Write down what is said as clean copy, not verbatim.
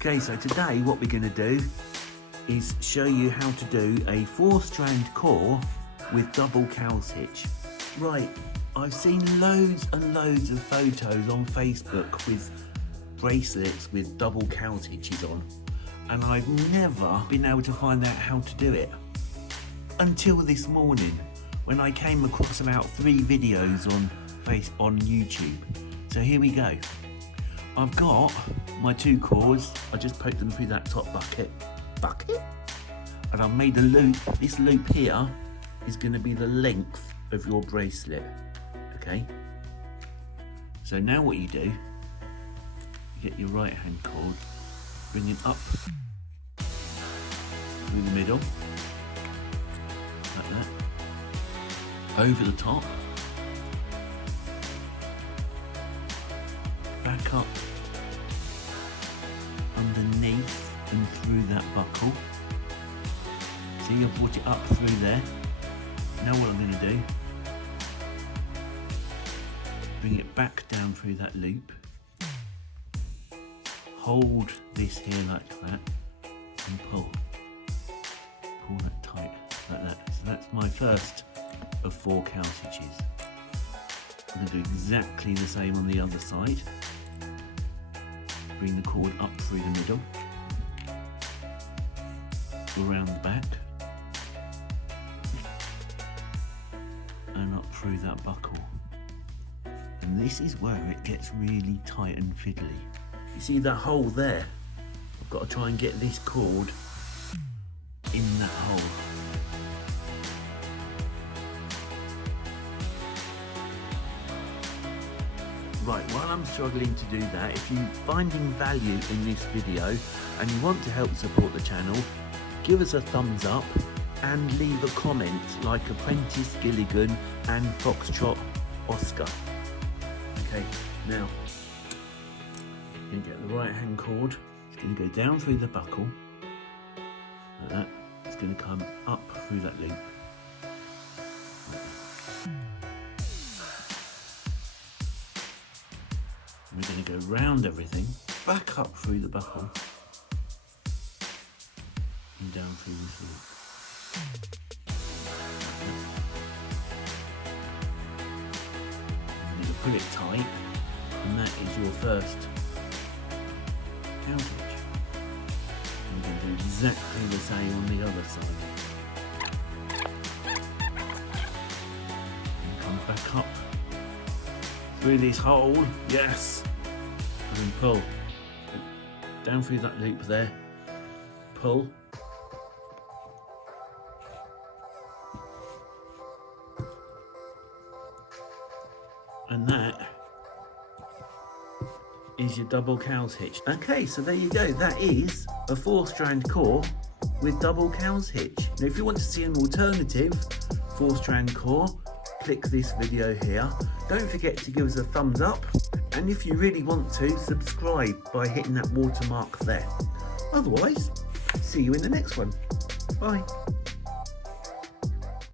Okay, so today what we're going to do is show you how to do a 4-strand core with double cow's hitch. Right, I've seen loads and loads of photos on Facebook with bracelets with double cow's hitches on, and I've never been able to find out how to do it until this morning when I came across about 3 videos on YouTube. So here we go. I've got my 2 cords. I just poked them through that top bucket, and I've made a loop. This loop here is going to be the length of your bracelet. Okay. So now what you do, you get your right hand cord, bring it up through the middle, like that, over the top, back up underneath and through that buckle. See, I've brought it up through there. Now what I'm going to do, bring it back down through that loop, hold this here like that, and pull that tight like that. So that's my first of 4 cow's hitches. I'm going to do exactly the same on the other side. Bring the cord up through the middle, around the back, and up through that buckle. And this is where it gets really tight and fiddly. You see that hole there? I've got to try and get this cord in that hole. Right, while I'm struggling to do that, if you're finding value in this video and you want to help support the channel, give us a thumbs up and leave a comment like Apprentice Gilligan and Foxtrot Oscar. Okay, now you're going to get the right hand cord. It's going to go down through the buckle like that. It's going to come up through that loop. We're going to go round everything, back up through the buckle, and down through this loop. I'm going to pull it tight, and that is your first cow's hitch. I'm going to do exactly the same on the other side. And come back up through this hole, yes, and then pull down through that loop there, pull, and that is your double cow's hitch. Okay, so there you go, that is a 4-strand core with double cow's hitch. Now if you want to see an alternative 4-strand core, click this video here. Don't forget to give us a thumbs up, and if you really want to, subscribe by hitting that watermark there. Otherwise, see you in the next one. Bye.